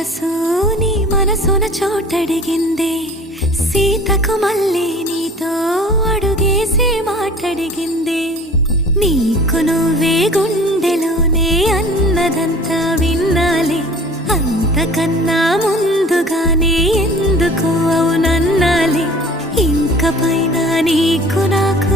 మనసు నీ మనసున చోటడిగిందే, సీతకు మళ్ళీ నీతో అడుగేసి మాటడిగిందే. నీకు నువ్వే గుండెలోనే అన్నదంతా విన్నాలే, అంతకన్నా ముందుగానే ఎందుకు అవునన్నాలే. ఇంక పైన నీకు నాకు